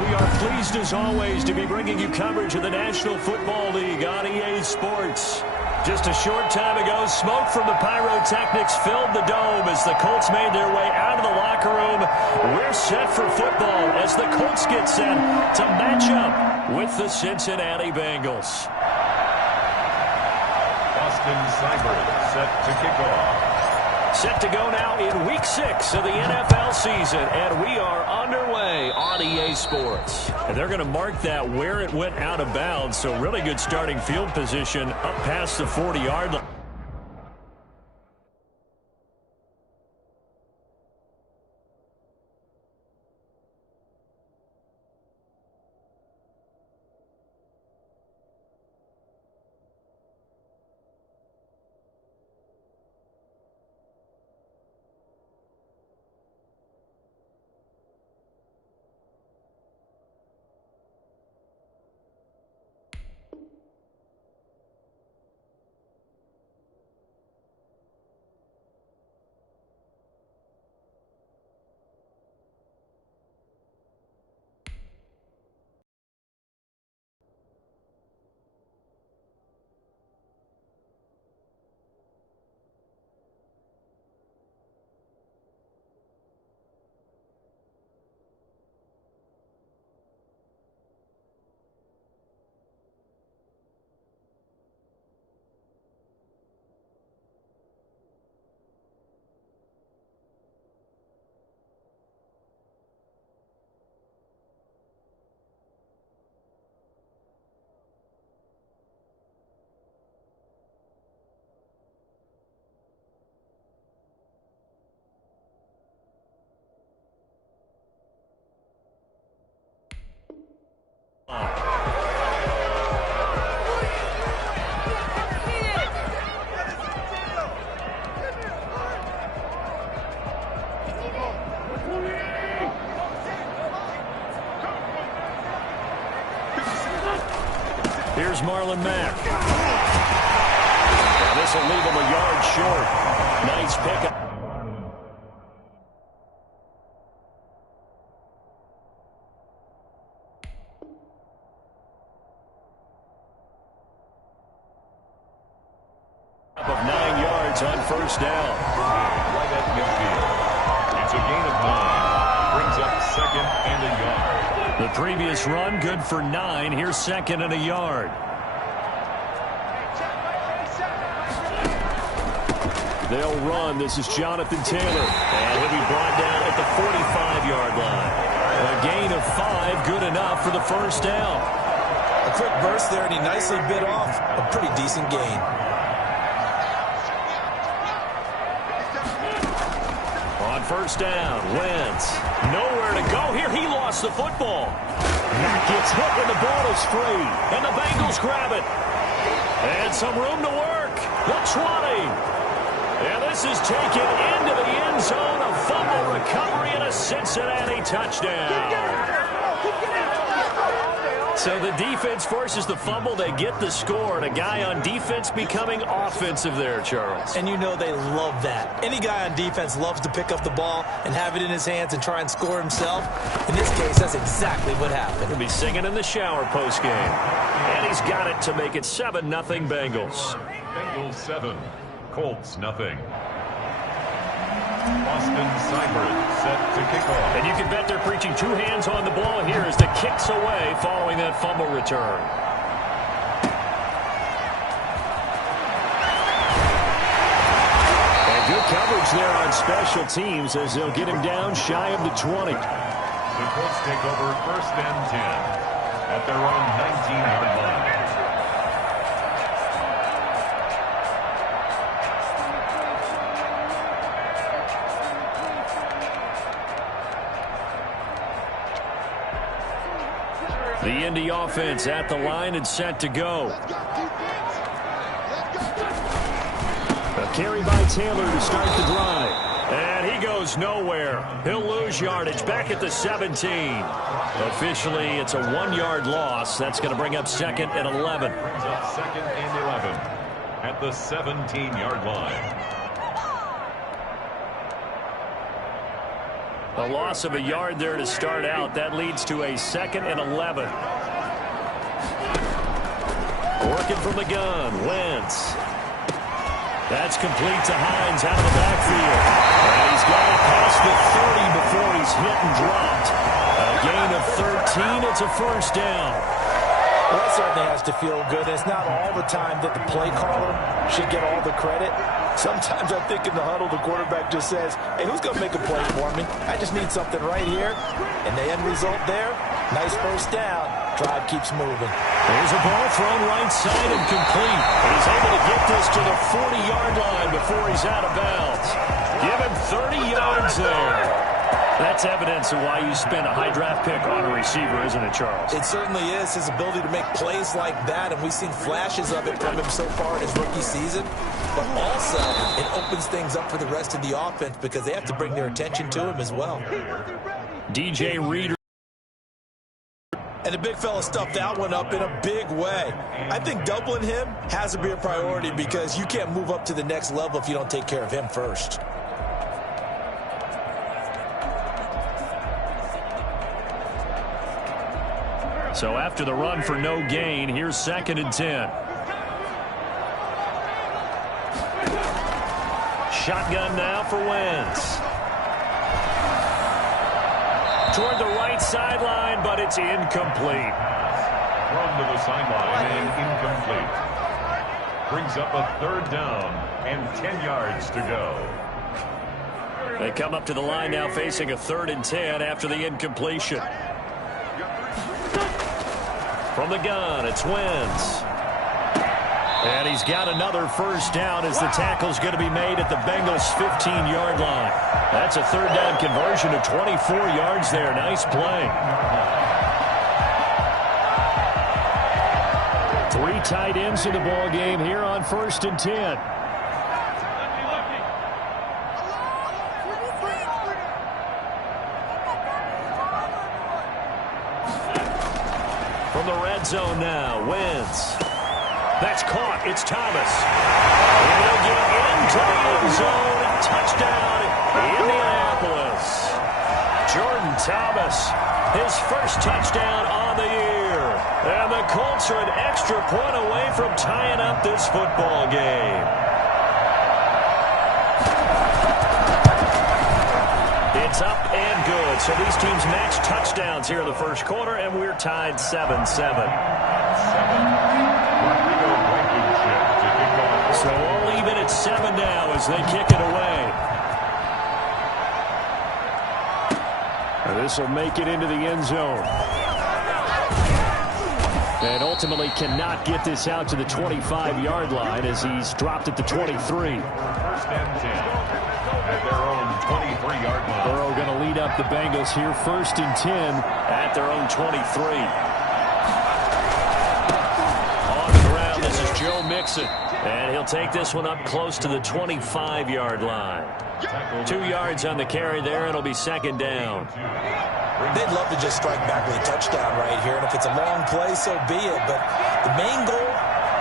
We are pleased, as always, to be bringing you coverage of the National Football League on EA Sports. Just a short time ago, smoke from the pyrotechnics filled the dome as the Colts made their way out of the locker room. We're set for football as the Colts get set to match up with the Cincinnati Bengals. Austin Seibert set to kick off. Set to go now in Week 6 of the NFL season, and we are underway on EA Sports. And they're going to mark that where it went out of bounds, so really good starting field position up past the 40-yard line. Here's Marlon Mack. Now this will leave him a yard short. Nice pickup. Of 9 yards on first down. Right at midfield. It's a gain of 9. Brings up second and a yard. The previous run good for 9. Here's second and a yard. They'll run. This is Jonathan Taylor. And he'll be brought down at the 45-yard line. A gain of 5, good enough for the first down. A quick burst there, and he nicely bit off a pretty decent gain. On first down, Wentz. Nowhere to go here. He lost the football. Mack gets hit when the ball is free. And the Bengals grab it. And some room to work. The 20. And this is taken into the end zone. A fumble recovery and a Cincinnati touchdown. So the defense forces the fumble. They get the score. And a guy on defense becoming offensive there, Charles. And you know they love that. Any guy on defense loves to pick up the ball and have it in his hands and try and score himself. In this case, that's exactly what happened. He'll be singing in the shower postgame. And he's got it to make it 7-0 Bengals. Bengals 7. Colts nothing. Austin Seibert set to kick off. And you can bet they're preaching 2 hands on the ball here as the kicks away following that fumble return. And good coverage there on special teams as they'll get him down shy of the 20. The Colts take over 1st and 10 at their own 19-yard line. The Indy offense at the line and set to go. A carry by Taylor to start the drive. And he goes nowhere. He'll lose yardage back at the 17. Officially, it's a 1-yard loss. That's going to bring up 2nd and 11. Brings up 2nd and 11 at the 17-yard line. A loss of a yard there to start out. That leads to a 2nd and 11. Working from the gun, Wentz. That's complete to Hines out of the backfield. And he's got it past the 30 before he's hit and dropped. A gain of 13. It's a 1st down. Well, that certainly has to feel good. It's not all the time that the play caller should get all the credit. Sometimes I think in the huddle, the quarterback just says, hey, who's going to make a play for me? I just need something right here. And the end result there, nice 1st down. Drive keeps moving. There's a ball thrown right side and complete. And he's able to get this to the 40-yard line before he's out of bounds. Give him 30 yards there. That's evidence of why you spend a high draft pick on a receiver, isn't it, Charles? It certainly is. His ability to make plays like that, and we've seen flashes of it from him so far in his rookie season. But also, it opens things up for the rest of the offense because they have to bring their attention to him as well. DJ Reader. And the big fella stuffed that one up in a big way. I think doubling him has to be a priority because you can't move up to the next level if you don't take care of him first. So after the run for no gain, here's 2nd and 10. Shotgun now for Wentz. Toward the right sideline, but it's incomplete. Thrown to the sideline and incomplete. Brings up a 3rd down and 10 yards to go. They come up to the line now facing a 3rd and 10 after the incompletion. From the gun, it's Wentz. And he's got another 1st down as the tackle's going to be made at the Bengals' 15-yard line. That's a 3rd down conversion of 24 yards there. Nice play. 3 tight ends in the ball game here on 1st and 10. From the red zone now, Wentz. That's caught. It's Thomas. And he'll get into the end zone. Touchdown, Indianapolis. Jordan Thomas, his 1st touchdown on the year. And the Colts are an extra point away from tying up this football game. It's up and good. So these teams match touchdowns here in the 1st quarter, and we're tied 7-7. So all even at 7 now as they kick it away. And this will make it into the end zone. And ultimately cannot get this out to the 25-yard line as he's dropped at the 23. 1st and 10 at their own 23-yard line. Burrow going to lead up the Bengals here 1st and 10 at their own 23. On the ground, this is Joe Mixon. And he'll take this one up close to the 25-yard line. 2 yards on the carry there. It'll be 2nd down. They'd love to just strike back with a touchdown right here. And if it's a long play, so be it. But the main goal,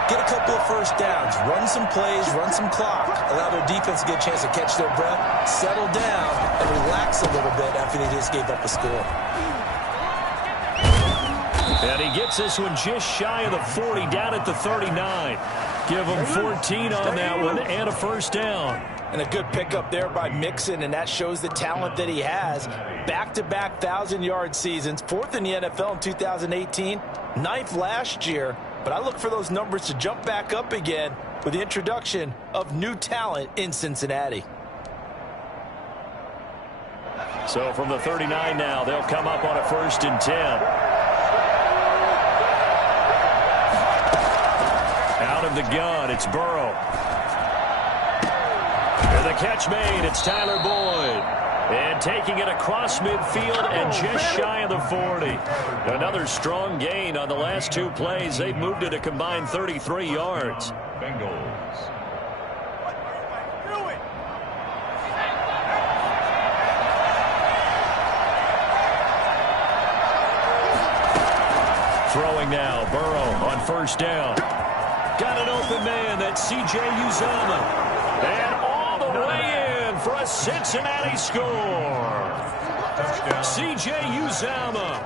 get a couple of 1st downs. Run some plays, run some clock. Allow their defense to get a chance to catch their breath, settle down, and relax a little bit after they just gave up a score. And he gets this one just shy of the 40, down at the 39. Give him 14 on that one and a first down. And a good pickup there by Mixon, and that shows the talent that he has. Back-to-back 1,000-yard seasons, 4th in the NFL in 2018, 9th last year. But I look for those numbers to jump back up again with the introduction of new talent in Cincinnati. So from the 39 now, they'll come up on a 1st and 10. Out of the gun, it's Burrow. And the catch made, it's Tyler Boyd. And taking it across midfield and just shy of the 40. Another strong gain on the last 2 plays. They've moved it a combined 33 yards. Bengals. Throwing now, Burrow on 1st down. Got an open man, that's C.J. Uzomah. And all the way in for a Cincinnati score. C.J. Uzomah,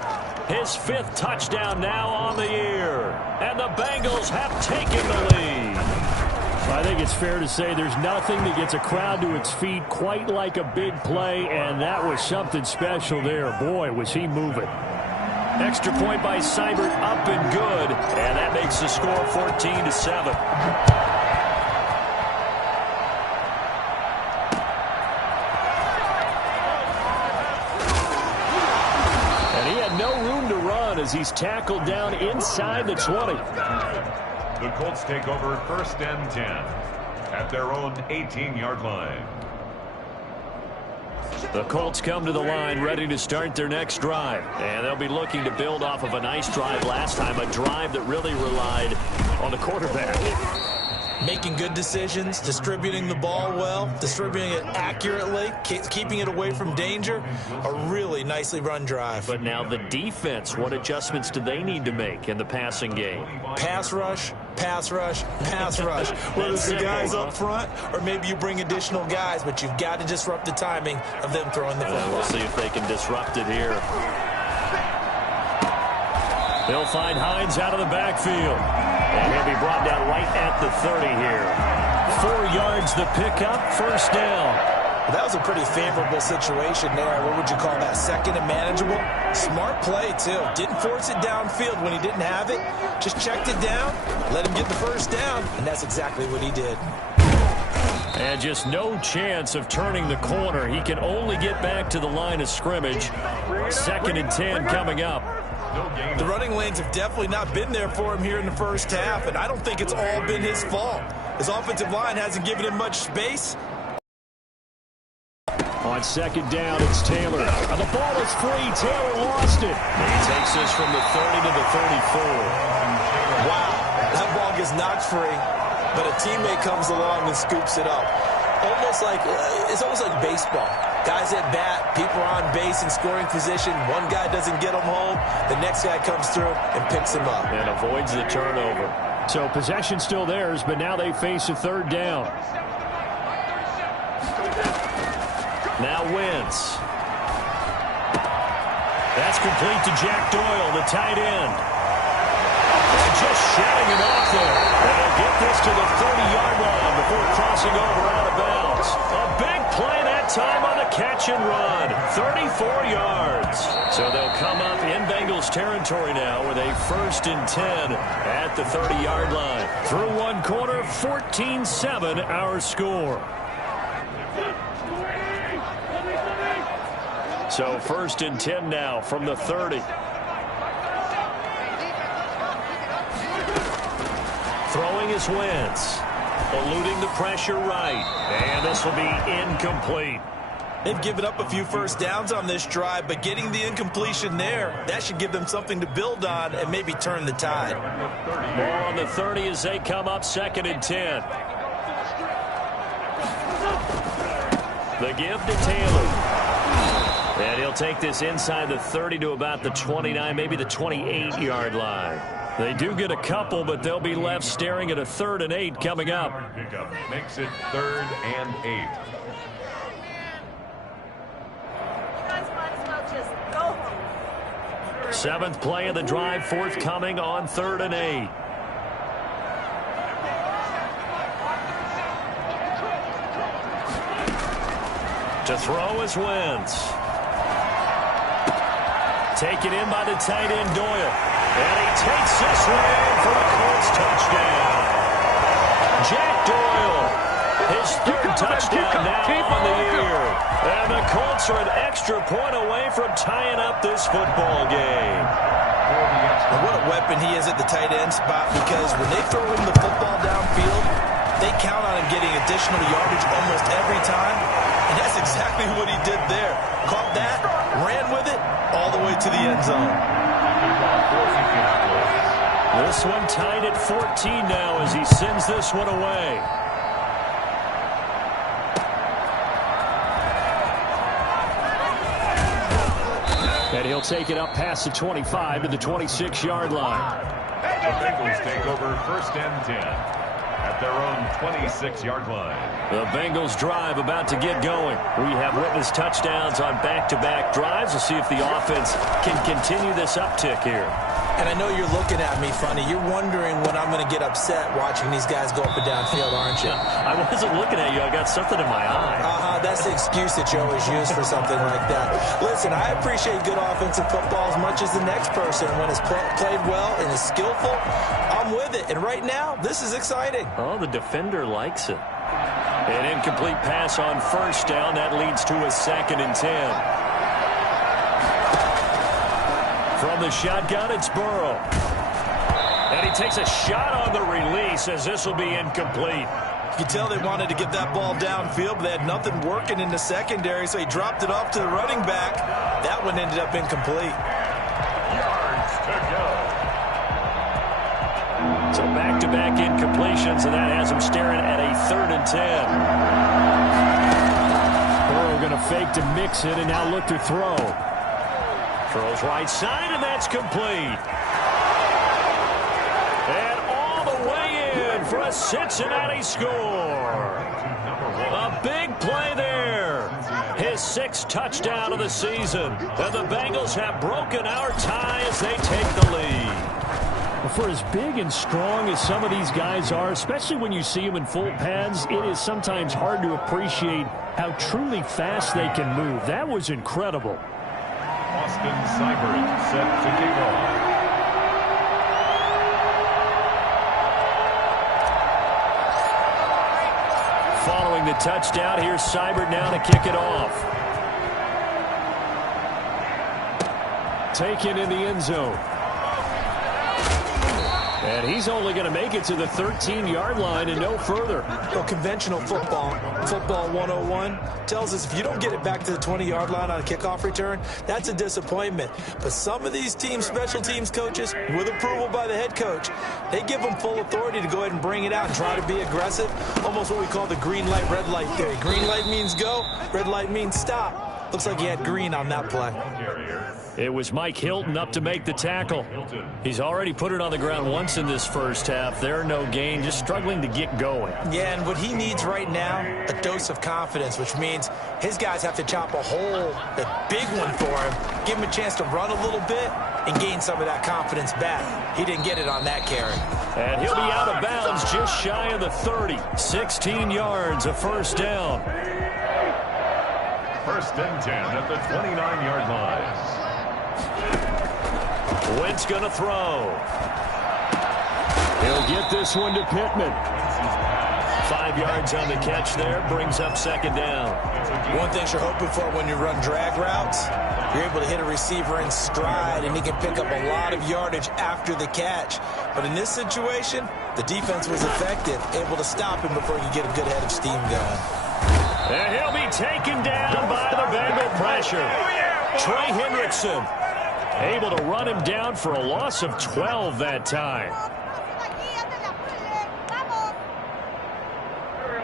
his 5th touchdown now on the year. And the Bengals have taken the lead. I think it's fair to say there's nothing that gets a crowd to its feet quite like a big play, and that was something special there. Boy, was he moving. Extra point by Seibert, up and good, and that makes the score 14-7. And he had no room to run as he's tackled down inside the 20. The Colts take over 1st and 10 at their own 18-yard line. The Colts come to the line ready to start their next drive. And they'll be looking to build off of a nice drive last time, a drive that really relied on the quarterback. Making good decisions, distributing the ball well, distributing it accurately, keeping it away from danger. A really nicely run drive. But now the defense, what adjustments do they need to make in the passing game? Pass rush, pass rush, pass rush. Whether it's the guys up front or maybe you bring additional guys, but you've got to disrupt the timing of them throwing the football. We'll see if they can disrupt it here. They'll find Hines out of the backfield. And he'll be brought down right at the 30 here. 4 yards the pickup, 1st down. That was a pretty favorable situation there. What would you call that? 2nd and manageable? Smart play, too. Didn't force it downfield when he didn't have it. Just checked it down, let him get the 1st down, and that's exactly what he did. And just no chance of turning the corner. He can only get back to the line of scrimmage. 2nd and 10 coming up. The running lanes have definitely not been there for him here in the 1st half, and I don't think it's all been his fault. His offensive line hasn't given him much space. On 2nd down, it's Taylor. And the ball is free. Taylor lost it. He takes this from the 30 to the 34. Wow, that ball gets knocked free, but a teammate comes along and scoops it up. It's almost like baseball. Guys at bat, people are on base in scoring position. One guy doesn't get them home. The next guy comes through and picks him up. And avoids the turnover. So possession still theirs, but now they face a 3rd down. Now Wentz. That's complete to Jack Doyle, the tight end. And just shutting it off there. And they'll get this to the 30-yard line before crossing over out of bounds. A big play that time on the catch and run. 34 yards. So they'll come up in Bengals territory now with a 1st and 10 at the 30-yard line. Through 1 quarter, 14-7 our score. So 1st and 10 now from the 30. Throwing is Wentz. Eluding the pressure right. And this will be incomplete. They've given up a few 1st downs on this drive, but getting the incompletion there, that should give them something to build on and maybe turn the tide. Ball on the 30 as they come up 2nd and 10. The give to Taylor. And he'll take this inside the 30 to about the 29, maybe the 28-yard line. They do get a couple, but they'll be left staring at a 3rd and 8 coming up. Pickup makes it 3rd and 8. Seventh play of the drive forthcoming on 3rd and 8. To throw is Wentz. Taken in by the tight end Doyle. And he takes this one in for a Colts touchdown. Jack Doyle, his third touchdown now on the year. And the Colts are an extra point away from tying up this football game. What a weapon he is at the tight end spot, because when they throw him the football downfield, they count on him getting additional yardage almost every time. And that's exactly what he did there. Caught that, ran with it, all the way to the end zone. This one tied at 14 now as he sends this one away. And he'll take it up past the 25 to the 26-yard line. The Bengals take over 1st and 10 at their own 26-yard line. The Bengals drive about to get going. We have witnessed touchdowns on back-to-back drives. We'll see if the offense can continue this uptick here. And I know you're looking at me funny. You're wondering when I'm going to get upset watching these guys go up and downfield, aren't you? I wasn't looking at you. I got something in my eye. That's the excuse that you always use for something like that. Listen, I appreciate good offensive football as much as the next person. When it's played well and is skillful, I'm with it. And right now, this is exciting. Oh, the defender likes it. An incomplete pass on 1st down. That leads to a 2nd and 10. From the shotgun, it's Burrow. And he takes a shot on the release as this will be incomplete. You can tell they wanted to get that ball downfield, but they had nothing working in the secondary, so he dropped it off to the running back. That one ended up incomplete. Yards to go. So back-to-back incompletions, and that has him staring at a 3rd and 10. Burrow going to fake to mix it and now look to throw. Throws right side, and that's complete. And all the way in for a Cincinnati score. A big play there. His 6th touchdown of the season. And the Bengals have broken our tie as they take the lead. For as big and strong as some of these guys are, especially when you see them in full pads, it is sometimes hard to appreciate how truly fast they can move. That was incredible. Austin Seibert set to kick off. Following the touchdown, here's Seibert now to kick it off. Taken in the end zone. And he's only going to make it to the 13-yard line and no further. Well, conventional football 101, tells us if you don't get it back to the 20-yard line on a kickoff return, that's a disappointment. But some of these teams, special teams coaches, with approval by the head coach, they give them full authority to go ahead and bring it out and try to be aggressive, almost what we call the green light, red light theory. Green light means go, red light means stop. Looks like he had green on that play. It was Mike Hilton up to make the tackle. He's already put it on the ground once in this first half. There, no gain, just struggling to get going. Yeah, and what he needs right now, a dose of confidence, which means his guys have to chop a hole, a big one for him, give him a chance to run a little bit and gain some of that confidence back. He didn't get it on that carry. And he'll be out of bounds just shy of the 30. 16 yards, a 1st down. 1st and 10 at the 29-yard line. Wentz going to throw. He'll get this one to Pittman. 5 yards on the catch there, brings up 2nd down. One thing you're hoping for when you run drag routes, you're able to hit a receiver in stride, and he can pick up a lot of yardage after the catch. But in this situation, the defense was effective, able to stop him before he could get a good head of steam going. And he'll be taken down by the Bengal pressure. Trey Hendrickson able to run him down for a loss of 12 that time.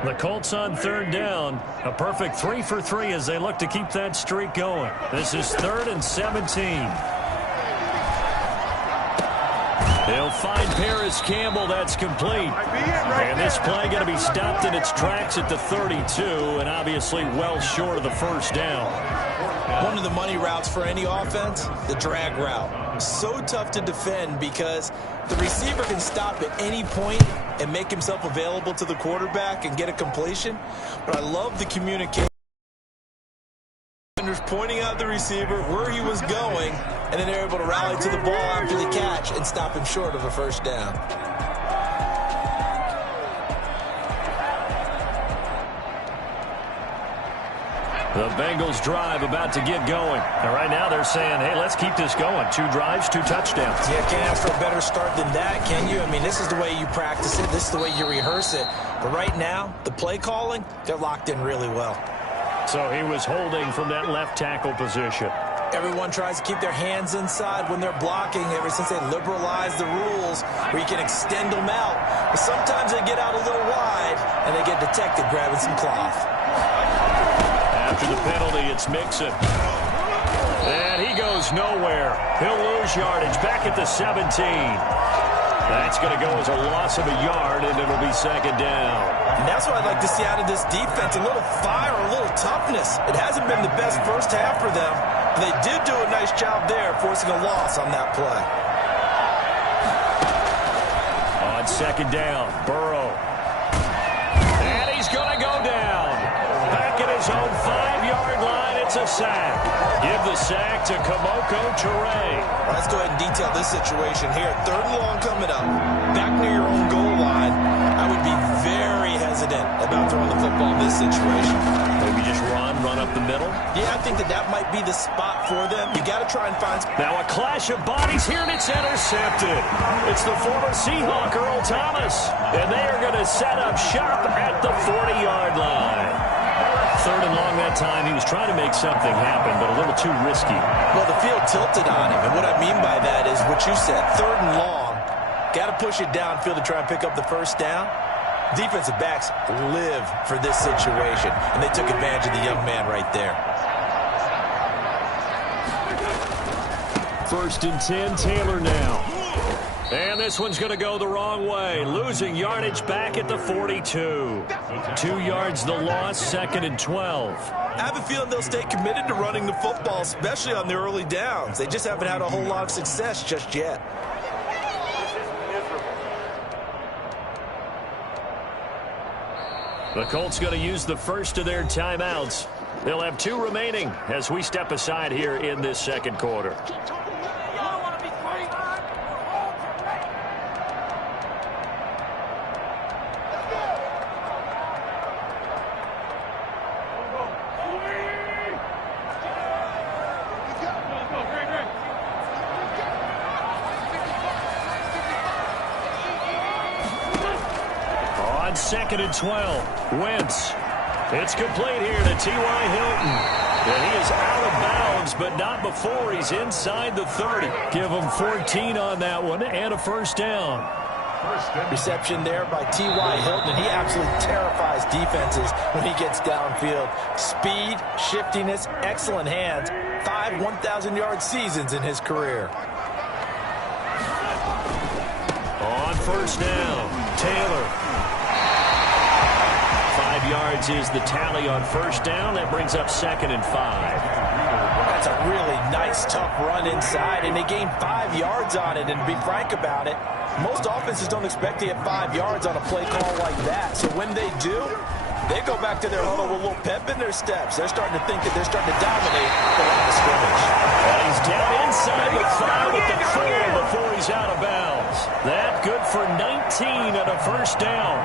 The Colts on 3rd down. A perfect 3 for 3 as they look to keep that streak going. This is 3rd and 17. They'll find Paris Campbell. That's complete. And this play going to be stopped in its tracks at the 32, and obviously well short of the 1st down. One of the money routes for any offense, the drag route. So tough to defend because the receiver can stop at any point and make himself available to the quarterback and get a completion. But I love the communication. receivers pointing out the receiver where he was going, and then they're able to rally to the ball after the catch and stop him short of a first down. The Bengals drive about to get going. And right now they're saying, hey, let's keep this going. 2 drives, 2 touchdowns. Yeah, can't ask for a better start than that, can you? I mean, this is the way you practice it. This is the way you rehearse it. But right now, the play calling, they're locked in really well. So he was holding from that left tackle position. Everyone tries to keep their hands inside when they're blocking ever since they liberalized the rules where you can extend them out. But sometimes they get out a little wide, and they get detected grabbing some cloth. After the penalty, it's Mixon. And he goes nowhere. He'll lose yardage back at the 17. That's going to go as a loss of a yard, and it'll be second down. And that's what I'd like to see out of this defense, a little fire, a little toughness. It hasn't been the best first half for them, but they did do a nice job there, forcing a loss on that play. On second down, Burrow. And he's going to go down. Back at his own 5-yard line, it's a sack. Give the sack to Kamoko Toure. Let's go ahead and detail this situation here. 3rd and long coming up. Back near your own goal line. I would be very hesitant about throwing the football in this situation. Maybe just run up the middle. Yeah, I think that might be the spot for them. You got to try and find... Now a clash of bodies here, and it's intercepted. It's the former Seahawk, Earl Thomas. And they are going to set up shop at the 40-yard line. 3rd and long that time. He was trying to make something happen, but a little too risky. Well, the field tilted on him, and what I mean by that is what you said. 3rd and long. Got to push it downfield to try and pick up the first down. Defensive backs live for this situation, and they took advantage of the young man right there. 1st and 10, Taylor now. And this one's going to go the wrong way. Losing yardage back at the 42. 2 yards the loss, 2nd and 12. I have a feeling they'll stay committed to running the football, especially on the early downs. They just haven't had a whole lot of success just yet. The Colts going to use the first of their timeouts. They'll have 2 remaining as we step aside here in this second quarter. On 2nd and 12, Wentz. It's complete here to T.Y. Hilton. And he is out of bounds, but not before he's inside the 30. Give him 14 on that one and a first down. Reception there by T.Y. Hilton, and he absolutely terrifies defenses when he gets downfield. Speed, shiftiness, excellent hands. 5 1,000-yard seasons in his career. On first down, Taylor. 5 yards is the tally on first down. That brings up 2nd and 5. That's a really nice, tough run inside, and they gained 5 yards on it. And to be frank about it, most offenses don't expect to get 5 yards on a play call like that. So when they do, they go back to their huddle with a little pep in their steps. They're starting to think that they're starting to dominate the line of scrimmage. And he's down inside the 5 at the 4 before he's out of bounds. That good for 19 and a first down.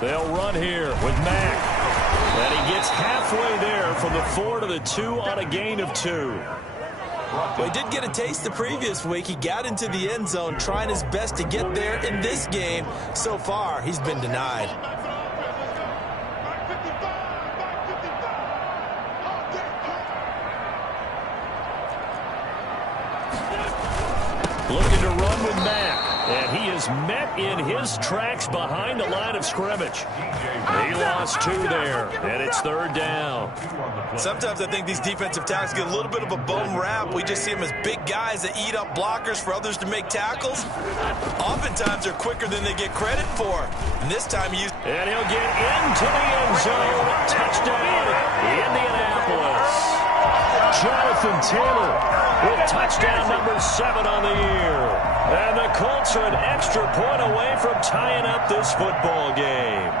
They'll run here with Mack. And he gets halfway there from the 4 to the 2 on a gain of 2. Well, he did get a taste the previous week. He got into the end zone trying his best to get there in this game. So far, he's been denied. Looking to run with Mack. And he is met in his tracks behind the line of scrimmage. He lost 2 there, and it's 3rd down. Sometimes I think these defensive tackles get a little bit of a bum rap. We just see them as big guys that eat up blockers for others to make tackles. Oftentimes they're quicker than they get credit for. And this time And he'll get into the end zone. Touchdown, Indianapolis. Jonathan Taylor with touchdown number 7 on the year. And the Colts are an extra point away from tying up this football game.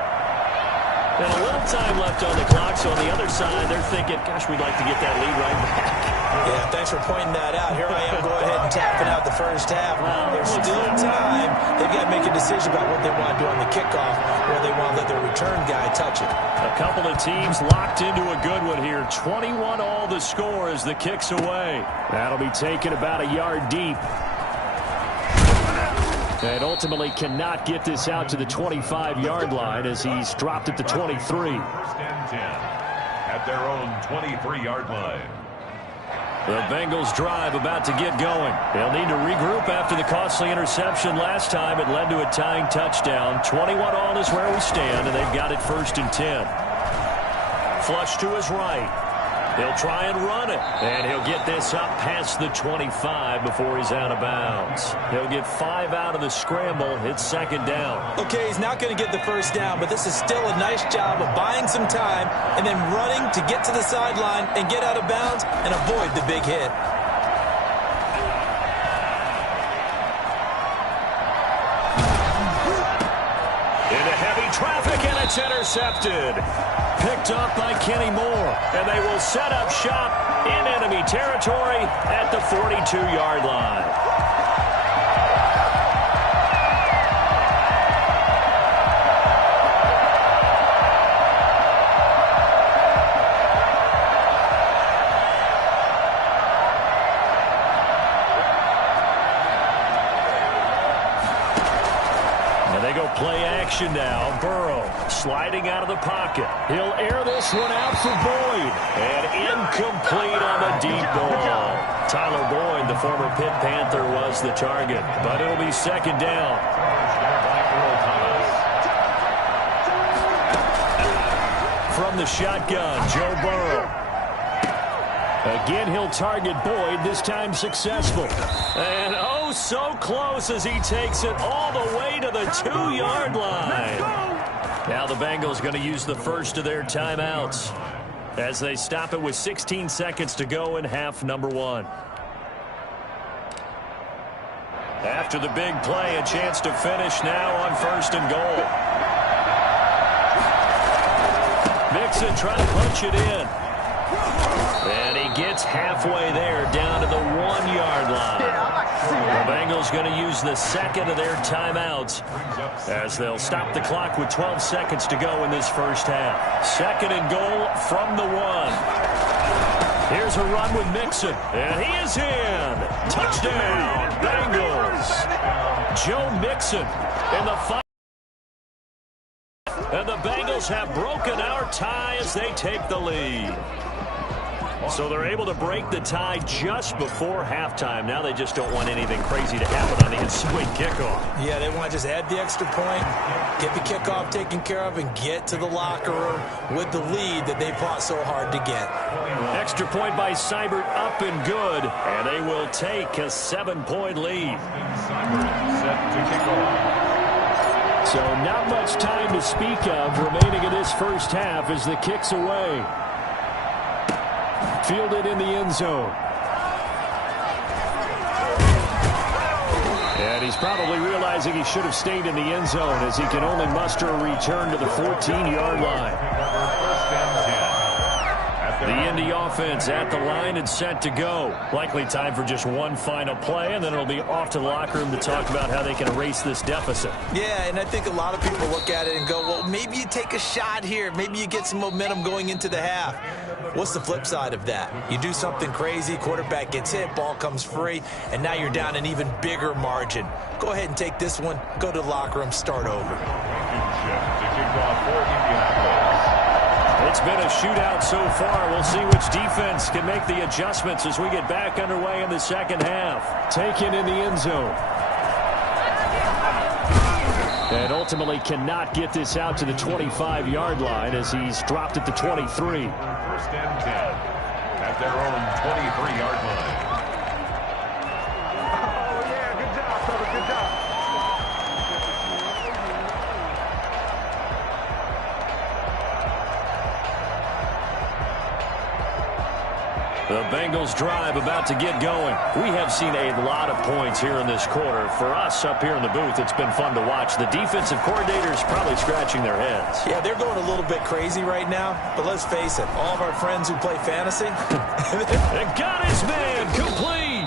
And a little time left on the clock, so on the other side, they're thinking, gosh, we'd like to get that lead right back. Yeah, thanks for pointing that out. Here I am going ahead and tapping out the first half. There's still time. They've got to make a decision about what they want to do on the kickoff, or they want to let their return guy touch it. A couple of teams locked into a good one here. 21 all the score as the kick's away. That'll be taken about a yard deep. And ultimately cannot get this out to the 25-yard line as he's dropped at the 23. First and 10 at their own 23-yard line. The Bengals drive about to get going. They'll need to regroup after the costly interception last time. It led to a tying touchdown. 21 all is where we stand, and they've got it 1st and 10. Flush to his right. He'll try and run it, and he'll get this up past the 25 before he's out of bounds. He'll get 5 out of the scramble. It's 2nd down. Okay, he's not going to get the first down, but this is still a nice job of buying some time and then running to get to the sideline and get out of bounds and avoid the big hit. Into heavy traffic, and it's intercepted. Picked up by Kenny Moore, and they will set up shop in enemy territory at the 42-yard line. They go play action now. Burrow sliding out of the pocket. He'll air this one out for Boyd. And incomplete on the deep ball. Tyler Boyd, the former Pitt Panther, was the target. But it'll be 2nd down. From the shotgun, Joe Burrow. Again, he'll target Boyd, this time successful. And oh, so close as he takes it all the way to the 2-yard line. Now the Bengals going to use the first of their timeouts as they stop it with 16 seconds to go in half number 1. After the big play, a chance to finish now on 1st and goal. Mixon trying to punch it in. And he gets halfway there, down to the 1-yard line. The Bengals going to use the 2nd of their timeouts as they'll stop the clock with 12 seconds to go in this first half. 2nd and goal from the 1. Here's a run with Mixon, and he is in. Touchdown, Bengals. Joe Mixon in the final. And the Bengals have broken our tie as they take the lead. So they're able to break the tie just before halftime. Now they just don't want anything crazy to happen on the ensuing kickoff. Yeah, they want to just add the extra point, get the kickoff taken care of, and get to the locker room with the lead that they fought so hard to get. Extra point by Seibert up and good, and they will take a 7-point lead. Set to kick off. So not much time to speak of remaining in this first half as the kick's away. Fielded in the end zone. And he's probably realizing he should have stayed in the end zone as he can only muster a return to the 14-yard line. First and 10. The Indy offense at the line and set to go. Likely time for just one final play, and then it'll be off to the locker room to talk about how they can erase this deficit. Yeah, and I think a lot of people look at it and go, well, maybe you take a shot here. Maybe you get some momentum going into the half. What's the flip side of that? You do something crazy, quarterback gets hit, ball comes free, and now you're down an even bigger margin. Go ahead and take this one, go to the locker room, start over. To kick off for Indianapolis. It's been a shootout so far. We'll see which defense can make the adjustments as we get back underway in the second half. Taken in the end zone. And ultimately cannot get this out to the 25-yard line as he's dropped at the 23. First and 10 at their own 23-yard line. Oh, yeah, good job, brother, good job. The Bengals drive about to get going. We have seen a lot of points here in this quarter. For us up here in the booth, it's been fun to watch. The defensive coordinators probably scratching their heads. Yeah, they're going a little bit crazy right now, but let's face it, all of our friends who play fantasy. And got his man complete.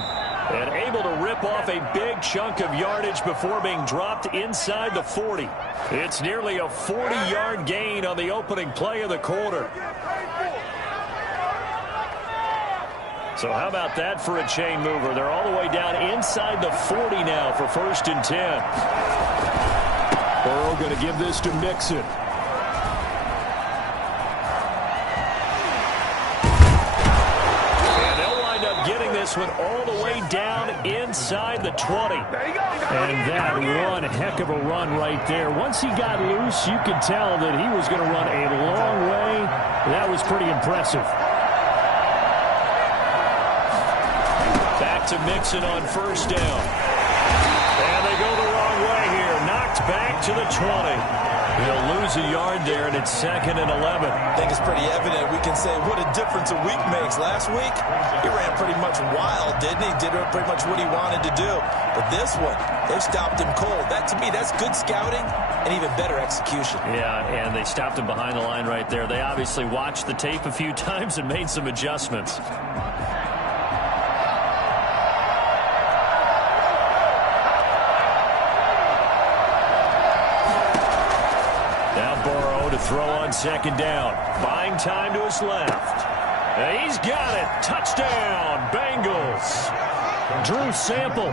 And able to rip off a big chunk of yardage before being dropped inside the 40. It's nearly a 40-yard gain on the opening play of the quarter. So how about that for a chain mover? They're all the way down inside the 40 now for 1st and 10. Burrow going to give this to Mixon. And they'll wind up getting this one all the way down inside the 20. And that one heck of a run right there. Once he got loose, you could tell that he was going to run a long way. That was pretty impressive. Back to Mixon on 1st down. And they go the wrong way here. Knocked back to the 20. He'll lose a yard there, and it's 2nd and 11. I think it's pretty evident. We can say what a difference a week makes. Last week, he ran pretty much wild, didn't he? Did pretty much what he wanted to do. But this one, they've stopped him cold. That, to me, that's good scouting and even better execution. Yeah, and they stopped him behind the line right there. They obviously watched the tape a few times and made some adjustments. Throw on 2nd down. Buying time to his left. And he's got it. Touchdown, Bengals. Drew Sample,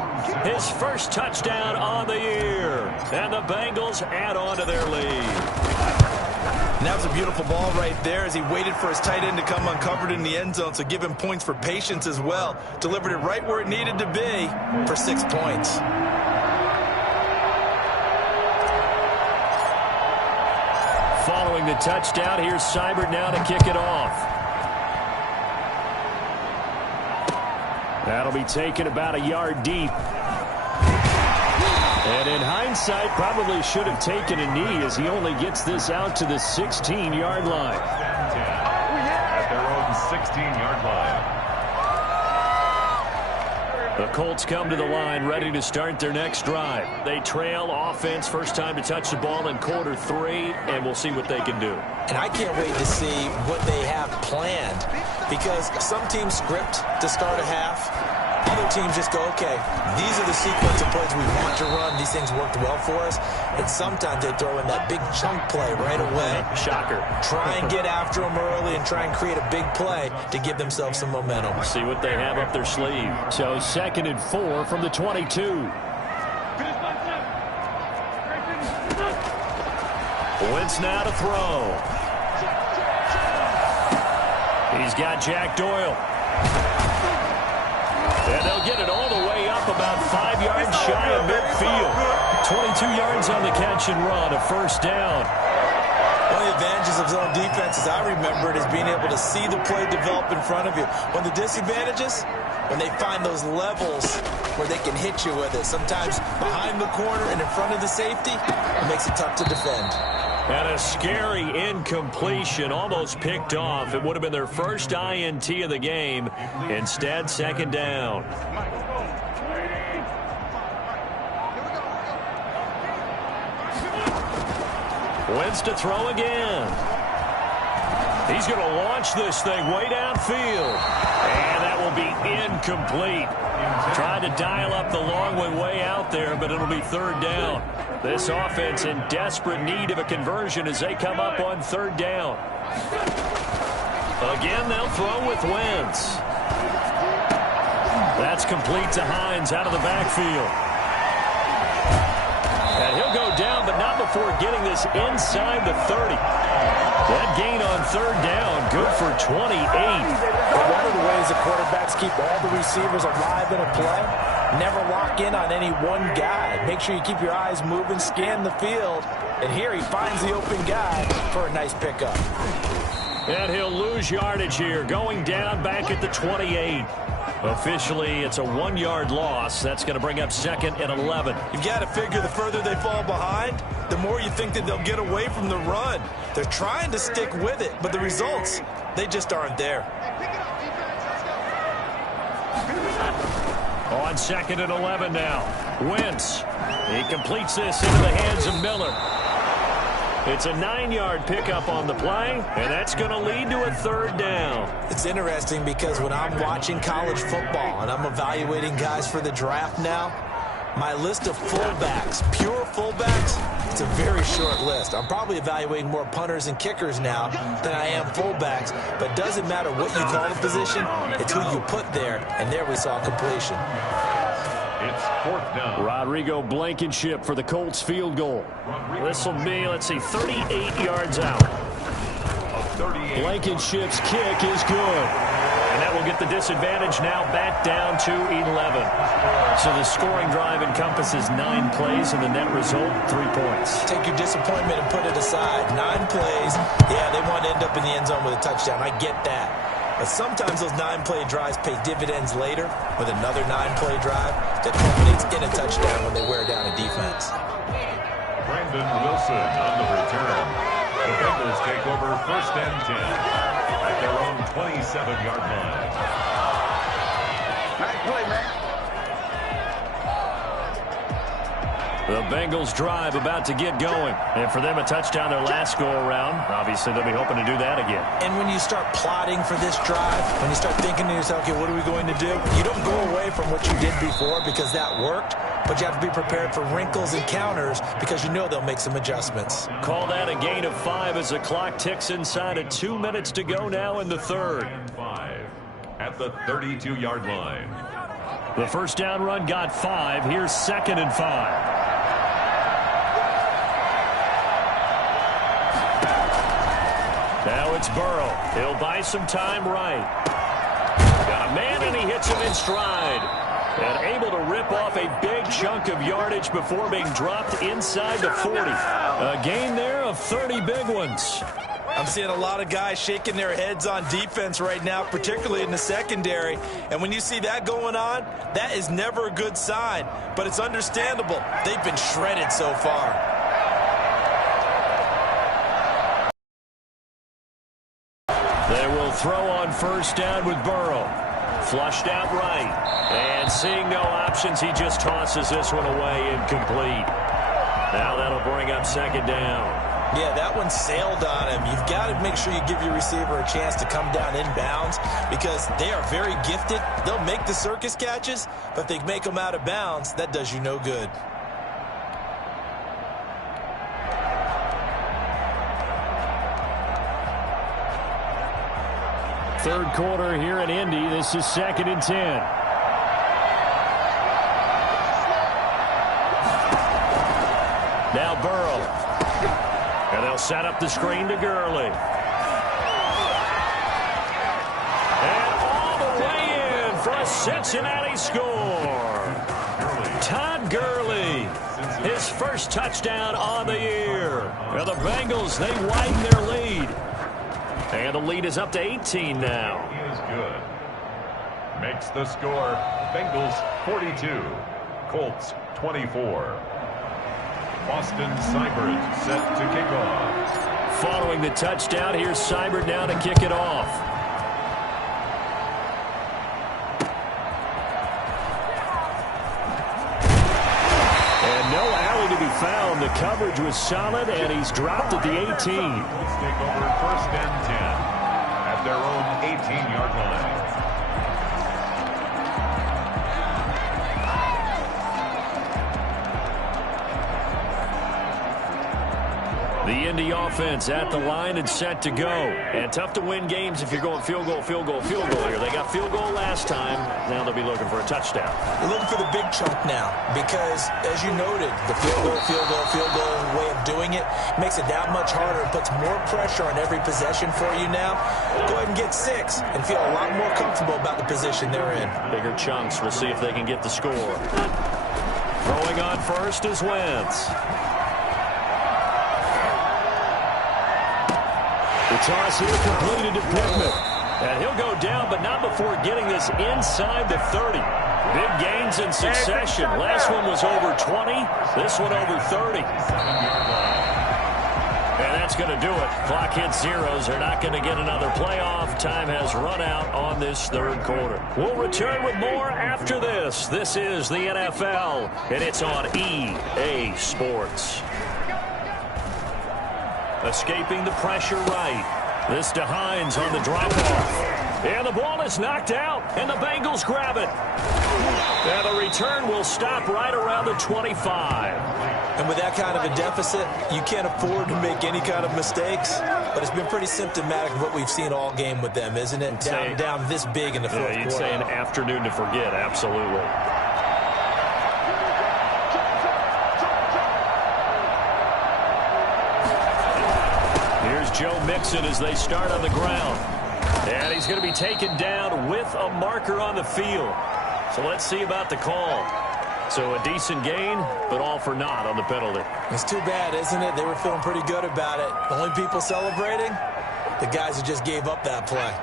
his first touchdown on the year. And the Bengals add on to their lead. And that was a beautiful ball right there as he waited for his tight end to come uncovered in the end zone, so give him points for patience as well. Delivered it right where it needed to be for 6 points. Following the touchdown, here's Seibert now to kick it off. That'll be taken about a yard deep. And in hindsight, probably should have taken a knee as he only gets this out to the 16-yard line. At their own 16-yard line. The Colts come to the line ready to start their next drive. They trail offense, first time to touch the ball in quarter 3, and we'll see what they can do. And I can't wait to see what they have planned, because some teams script to start a half. Other teams just go, okay, these are the sequence of plays we want to run. These things worked well for us. And sometimes they throw in that big chunk play right away. Shocker. Try and get after them early and try and create a big play to give themselves some momentum. See what they have up their sleeve. So 2nd and 4 from the 22. Wentz now to throw. He's got Jack Doyle. And they'll get it all the way up about 5 yards shy of midfield. 22 yards on the catch and run, a 1st down. One of the advantages of zone defense, as I remember it, is being able to see the play develop in front of you. One of the disadvantages, when they find those levels where they can hit you with it. Sometimes behind the corner and in front of the safety, it makes it tough to defend. And a scary incompletion, almost picked off. It would have been their first INT of the game. Instead, 2nd down. Wentz to throw again. He's going to launch this thing way downfield. And that will be incomplete. Trying to dial up the long way out there, but it'll be 3rd down. This offense in desperate need of a conversion as they come up on 3rd down. Again, they'll throw with Wentz. That's complete to Hines out of the backfield. And he'll go down, but not before getting this inside the 30. That gain on 3rd down, good for 28. One of the ways the quarterbacks keep all the receivers alive in a play, never lock in on any one guy. Make sure you keep your eyes moving, scan the field. And here he finds the open guy for a nice pickup. And he'll lose yardage here, going down back at the 28. Officially, it's a 1-yard loss. That's going to bring up 2nd and 11. You've got to figure the further they fall behind, the more you think that they'll get away from the run. They're trying to stick with it, but the results, they just aren't there. On 2nd and 11 now. Wentz. He completes this into the hands of Miller. It's a 9-yard pickup on the play, and that's going to lead to a 3rd down. It's interesting because when I'm watching college football and I'm evaluating guys for the draft now, my list of fullbacks, pure fullbacks, it's a very short list. I'm probably evaluating more punters and kickers now than I am fullbacks, but it doesn't matter what you call the position, it's who you put there, and there we saw completion. It's 4th down. Rodrigo Blankenship for the Colts field goal. This will be, let's see, 38 yards out. Blankenship's kick is good. And that will get the disadvantage now back down to 11. So the scoring drive encompasses 9 plays, and the net result, 3 points. Take your disappointment and put it aside. 9 plays. Yeah, they want to end up in the end zone with a touchdown. I get that. But sometimes those 9-play drives pay dividends later with another 9-play drive that culminates in a touchdown when they wear down a defense. Brandon Wilson on the return. The Bengals take over 1st and 10 at their own 27-yard line. Nice play, man. The Bengals drive about to get going. And for them, a touchdown their last go-around. Obviously, they'll be hoping to do that again. And when you start plotting for this drive, when you start thinking to yourself, okay, what are we going to do? You don't go away from what you did before because that worked, but you have to be prepared for wrinkles and counters because you know they'll make some adjustments. Call that a gain of 5 as the clock ticks inside of 2 minutes to go now in the 3rd. 5 at the 32-yard line. The first down run got 5. Here's 2nd and 5. Now it's Burrow. He'll buy some time right. Got a man, and he hits him in stride. And able to rip off a big chunk of yardage before being dropped inside the 40. A gain there of 30 big ones. I'm seeing a lot of guys shaking their heads on defense right now, particularly in the secondary. And when you see that going on, that is never a good sign. But it's understandable. They've been shredded so far. They will throw on first down with Burrow. Flushed out right. And seeing no options, he just tosses this one away incomplete. Now that'll bring up 2nd down. Yeah, that one sailed on him. You've got to make sure you give your receiver a chance to come down inbounds because they are very gifted. They'll make the circus catches, but if they make them out of bounds, that does you no good. Third quarter here in Indy. This is 2nd and 10. Now Burrow. And they'll set up the screen to Gurley. And all the way in for a Cincinnati score. Todd Gurley. His first touchdown on the year. And the Bengals, they widen their lead. And the lead is up to 18 now. He is good. Makes the score Bengals 42, Colts 24. Boston Seibert set to kick off. Following the touchdown, here's Seibert now to kick it off. And no alley to be found. The coverage was solid, and he's dropped at the 18. Let's take over 1st and 10 at their own 18-yard line. The Indy offense at the line and set to go. And tough to win games if you're going field goal, field goal, field goal here. They got field goal last time. Now they'll be looking for a touchdown. They're looking for the big chunk now because, as you noted, the field goal, field goal, field goal way of doing it makes it that much harder and puts more pressure on every possession for you now. Go ahead and get 6 and feel a lot more comfortable about the position they're in. Bigger chunks. We'll see if they can get the score. Throwing on first is Wentz. The toss here completed to Pittman. And he'll go down, but not before getting this inside the 30. Big gains in succession. Last one was over 20. This one over 30. And that's going to do it. Clock hits zeros. They're not going to get another playoff. Time has run out on this third quarter. We'll return with more after this. This is the NFL, and it's on EA Sports. Escaping the pressure right. This to Hines on the drop-off. And the ball is knocked out, and the Bengals grab it. And the return will stop right around the 25. And with that kind of a deficit, you can't afford to make any kind of mistakes. But it's been pretty symptomatic of what we've seen all game with them, isn't it? Down this big in the fourth quarter. You'd say an afternoon to forget, absolutely. Here's Joe Mixon as they start on the ground. And he's going to be taken down with a marker on the field. So let's see about the call. So a decent gain, but all for naught on the penalty. It's too bad, isn't it? They were feeling pretty good about it. The only people celebrating, the guys who just gave up that play.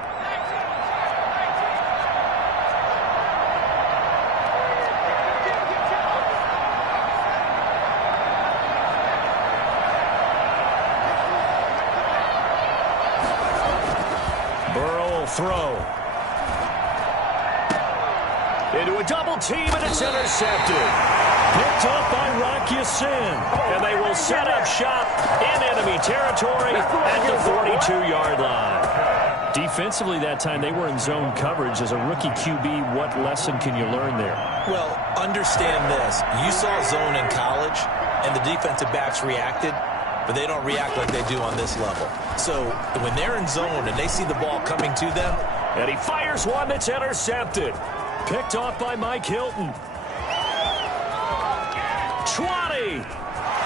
Throw. Into a double team, and it's intercepted. Picked up by Rock Ya-Sin. And they will set up shop in enemy territory at the 42-yard line. Defensively that time, they were in zone coverage. As a rookie QB, what lesson can you learn there? Well, understand this. You saw zone in college, and the defensive backs reacted, but they don't react like they do on this level. So when they're in zone and they see the ball coming to them. And he fires one that's intercepted. Picked off by Mike Hilton. 20.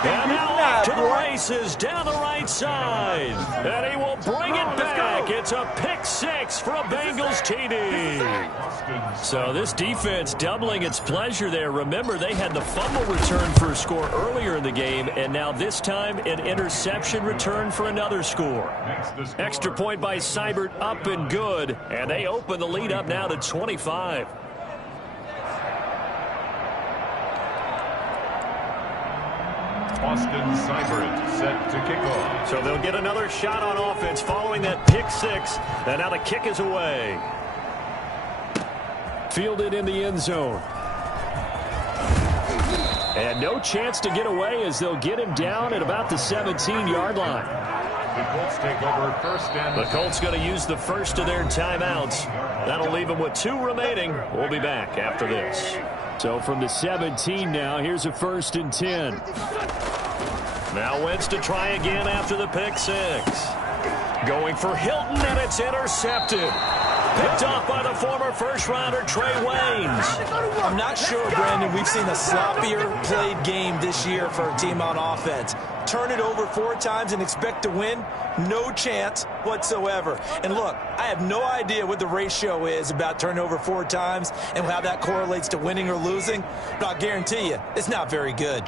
And now off to the races down the right side. And he will bring it back. It's a pick six for a Bengals TD. So this defense doubling its pleasure there. Remember, they had the fumble return for a score earlier in the game, and now this time an interception return for another score. Extra point by Seibert, up and good, and they open the lead up now to 25. Austin Seibert set to kick off. So they'll get another shot on offense following that pick six, and now the kick is away. Fielded in the end zone. And no chance to get away as they'll get him down at about the 17-yard line. The Colts take over first and... The Colts going to use the first of their timeouts. That'll leave them with 2 remaining. We'll be back after this. So from the 17 now, here's a 1st and 10. Now Wentz to try again after the pick six. Going for Hilton, and it's intercepted. Picked off by the former first-rounder Trey Waynes. I'm not sure, Brandon, we've seen a sloppier played game this year for a team on offense. Turn it over 4 times and expect to win? No chance whatsoever. And look, I have no idea what the ratio is about turning over 4 times and how that correlates to winning or losing, but I'll guarantee you, it's not very good.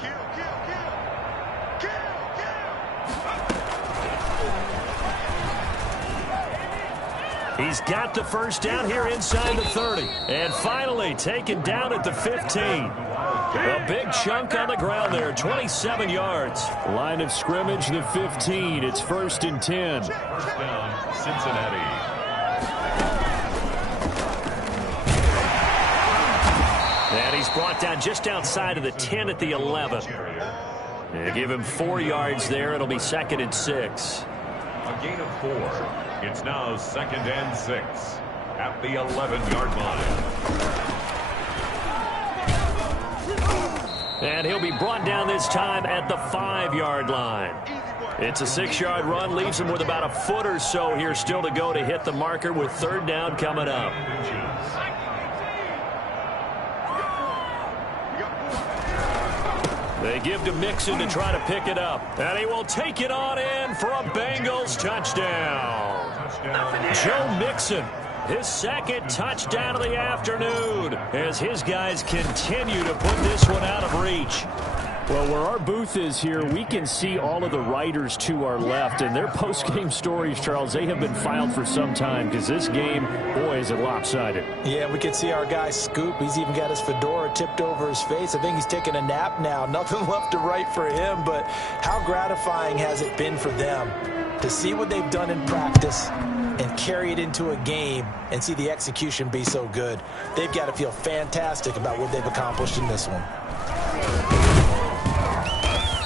He's got the first down here inside the 30. And finally taken down at the 15. A big chunk on the ground there, 27 yards. Line of scrimmage, the 15. It's 1st and 10. First down, Cincinnati. And he's brought down just outside of the 10 at the 11. They give him 4 yards there. It'll be 2nd and 6. A gain of 4. It's now 2nd and 6 at the 11-yard line. And he'll be brought down this time at the 5-yard line. It's a 6-yard run, leaves him with about a foot or so here still to go to hit the marker with 3rd down coming up. They give to Mixon to try to pick it up. And he will take it on in for a Bengals touchdown. Joe Mixon, his 2nd touchdown of the afternoon as his guys continue to put this one out of reach. Well, where our booth is here, we can see all of the writers to our left, and their post-game stories, Charles, they have been filed for some time because this game, boy, is it lopsided. Yeah, we can see our guy Scoop. He's even got his fedora tipped over his face. I think he's taking a nap now. Nothing left to write for him, but how gratifying has it been for them to see what they've done in practice and carry it into a game and see the execution be so good. They've got to feel fantastic about what they've accomplished in this one.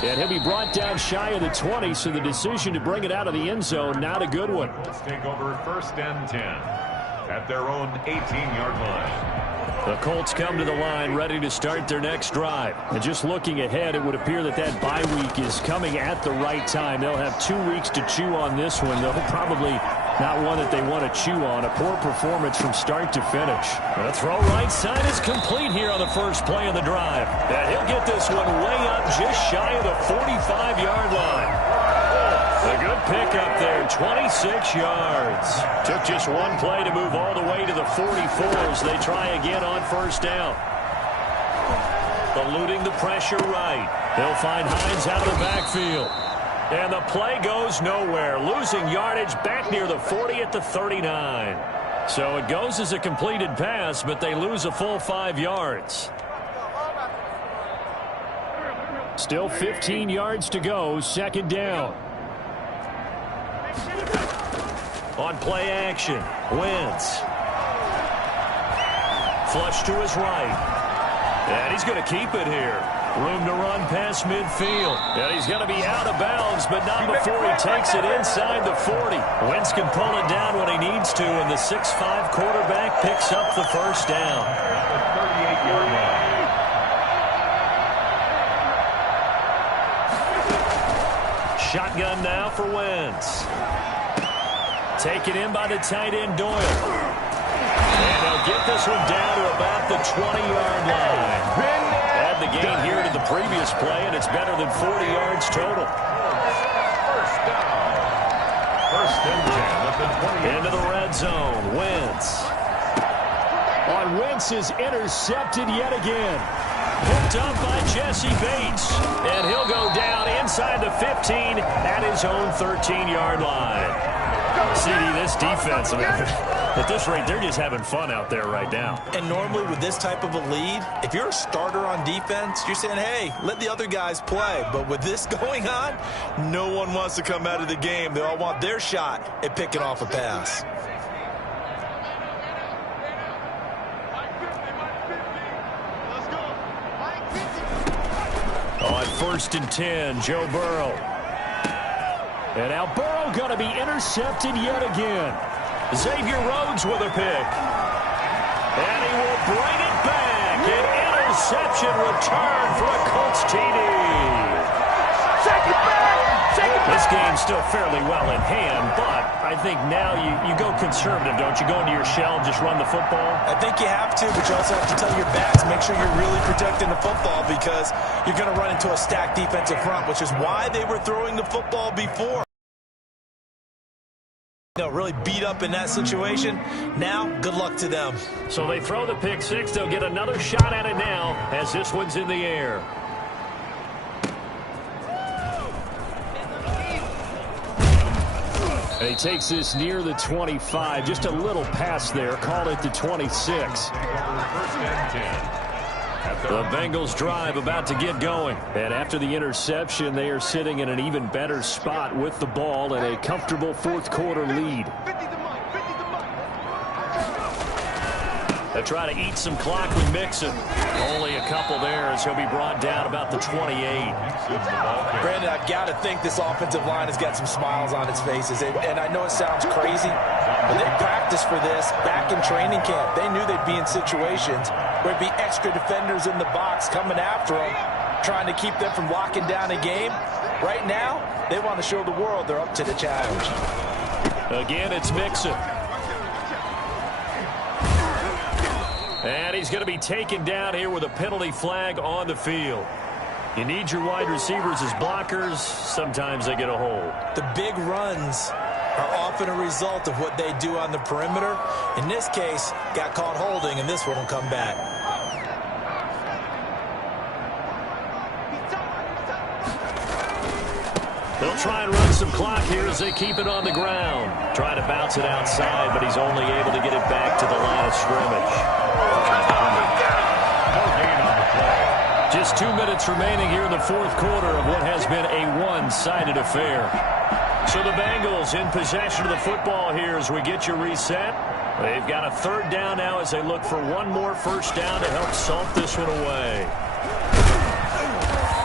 And he'll be brought down shy of the 20, so the decision to bring it out of the end zone, not a good one. Let's take over 1st and 10 at their own 18-yard line. The Colts come to the line ready to start their next drive. And just looking ahead, it would appear that that bye week is coming at the right time. They'll have 2 weeks to chew on this one, though probably not one that they want to chew on. A poor performance from start to finish. The throw right side is complete here on the first play of the drive. And he'll get this one way up just shy of the 45-yard line. A good pickup there, 26 yards. Took just one play to move all the way to the 44 as they try again on 1st down. Eluding the pressure right. They'll find Hines out of the backfield. And the play goes nowhere. Losing yardage back near the 40 at the 39. So it goes as a completed pass, but they lose a full 5 yards. Still 15 yards to go, 2nd down. On play action, Wentz. Flush to his right. And he's going to keep it here. Room to run past midfield. And he's going to be out of bounds, but not before he takes it inside the 40. Wentz can pull it down when he needs to, and the 6'5" quarterback picks up the 1st down. The 38-yard line. Shotgun now for Wentz. Taken in by the tight end, Doyle. And they'll get this one down to about the 20-yard line. Add the gain here to the previous play, and it's better than 40 yards total. 1st down. 1st and 10 at the 20. Into the red zone, Wentz. Wentz is intercepted yet again. Picked up by Jesse Bates. And he'll go down inside the 15 at his own 13-yard line. CD, this defense, I mean, at this rate, they're just having fun out there right now. And normally with this type of a lead, if you're a starter on defense, you're saying, hey, let the other guys play. But with this going on, no one wants to come out of the game. They all want their shot at picking off a pass. On 1st and 10, Joe Burrow. And now Burrow going to be intercepted yet again. Xavier Rhodes with a pick. And he will bring it back. An interception return for a Colts TD. This game's still fairly well in hand, but I think now you go conservative, don't you? Go into your shell and just run the football? I think you have to, but you also have to tell your backs, make sure you're really protecting the football because you're going to run into a stacked defensive front, which is why they were throwing the football before. Really beat up in that situation. Now, good luck to them. So they throw the pick six. They'll get another shot at it now as this one's in the air. And he takes this near the 25. Just a little pass there. Call it the 26. The Bengals drive about to get going. And after the interception, they are sitting in an even better spot with the ball and a comfortable fourth quarter lead. They try to eat some clock with Mixon. Only a couple there as he'll be brought down about the 28. Brandon, I've got to think this offensive line has got some smiles on its faces. And I know it sounds crazy, but they practiced for this back in training camp. They knew they'd be in situations where there'd be extra defenders in the box coming after them, trying to keep them from locking down a game. Right now, they want to show the world they're up to the challenge. Again, it's Mixon. And he's going to be taken down here with a penalty flag on the field. You need your wide receivers as blockers. Sometimes they get a hold. The big runs are often a result of what they do on the perimeter. In this case, got caught holding, and this one will come back. They'll try and run some clock here as they keep it on the ground. Trying to bounce it outside, but he's only able to get it back to the line of scrimmage. No gain on the play. Just 2 minutes remaining here in the fourth quarter of what has been a one-sided affair. So the Bengals in possession of the football here as we get you reset. They've got a third down now as they look for one more first down to help salt this one away.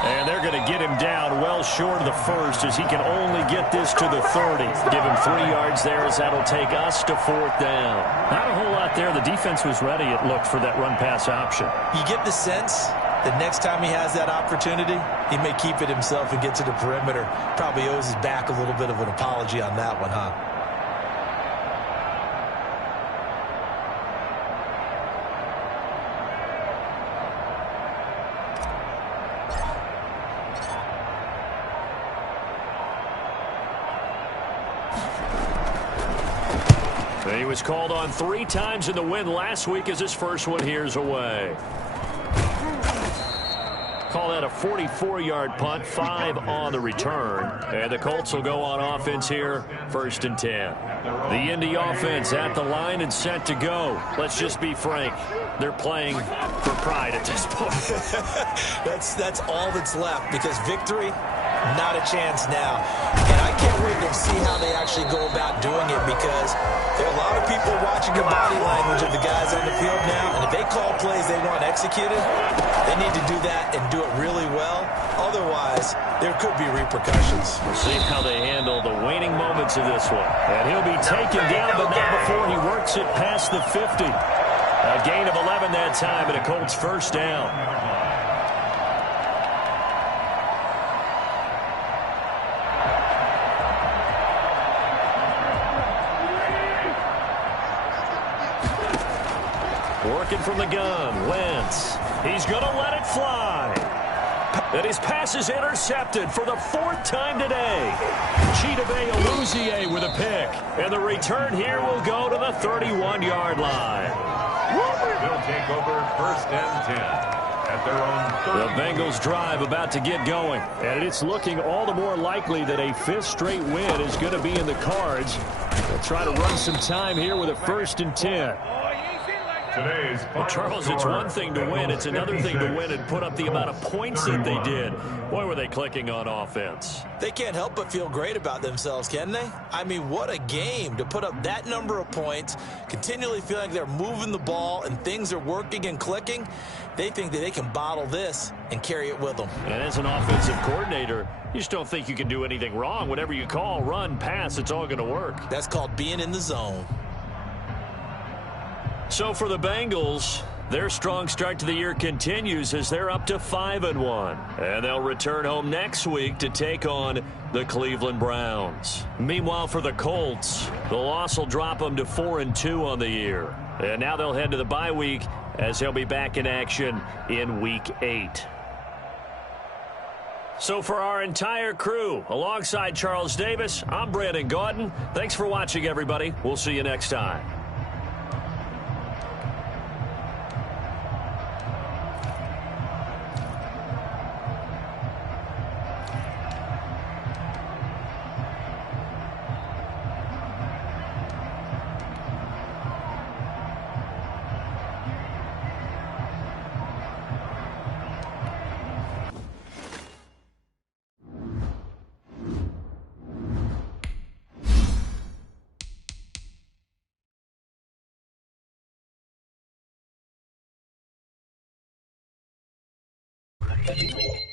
And they're going to get him down well short of the first as he can only get this to the 30. Give him 3 yards there as that'll take us to fourth down. Not a whole lot there. The defense was ready, it looked, for that run-pass option. You get the sense that next time he has that opportunity, he may keep it himself and get to the perimeter. Probably owes his back a little bit of an apology on that one, huh? He was called on 3 times in the win last week as his first one here's away. Call that a 44-yard punt, 5 on the return. And the Colts will go on offense here, 1st and 10. The Indy offense at the line and set to go. Let's just be frank. They're playing for pride at this point. That's all that's left because victory, not a chance now. And I can't wait to see how they actually go about doing it because there are a lot of people watching the body language of the guys on the field now. And if they call plays they want executed, they need to do that and do it really well. Otherwise, there could be repercussions. We'll see how they handle the waning moments of this one. And he'll be taken down, but not before he works it past the 50. A gain of 11 that time and a Colts first down. Working from the gun, Wentz. He's going to let it fly. And his pass is intercepted for the 4th time today. Chidobe Awuzie with a pick. And the return here will go to the 31-yard line. They'll take over 1st and 10 at their own 30. The Bengals drive about to get going. And it's looking all the more likely that a 5th straight win is going to be in the cards. They'll try to run some time here with a 1st and 10. Well, Charles, it's one thing to win. It's another thing to win and put up the amount of points that they did. Boy, were they clicking on offense. They can't help but feel great about themselves, can they? I mean, what a game to put up that number of points, continually feeling like they're moving the ball and things are working and clicking. They think that they can bottle this and carry it with them. And as an offensive coordinator, you just don't think you can do anything wrong. Whatever you call, run, pass, it's all going to work. That's called being in the zone. So for the Bengals, their strong start to the year continues as they're up to 5-1. And they'll return home next week to take on the Cleveland Browns. Meanwhile, for the Colts, the loss will drop them to 4-2 on the year. And now they'll head to the bye week as they'll be back in action in Week 8. So for our entire crew, alongside Charles Davis, I'm Brandon Gaudin. Thanks for watching, everybody. We'll see you next time. Thank you.